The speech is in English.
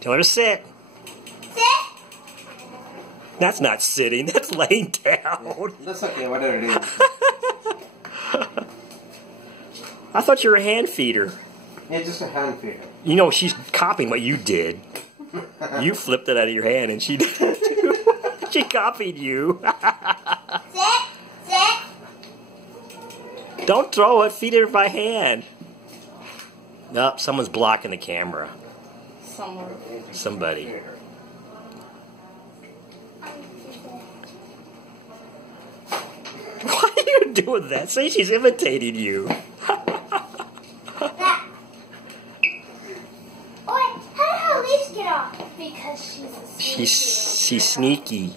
Tell her to sit. Sit. That's not sitting. That's laying down. That's okay, whatever it is. I thought you were a hand feeder. Yeah, just a hand feeder. You know, she's copying what you did. You flipped it out of your hand, and she did it too. She copied you. Sit. Sit. Don't throw it. Feed her by hand. Nope, someone's blocking the camera. Somebody. Why are you doing that? Say she's imitating you. How did Elise get off? Because she's a She's sneaky.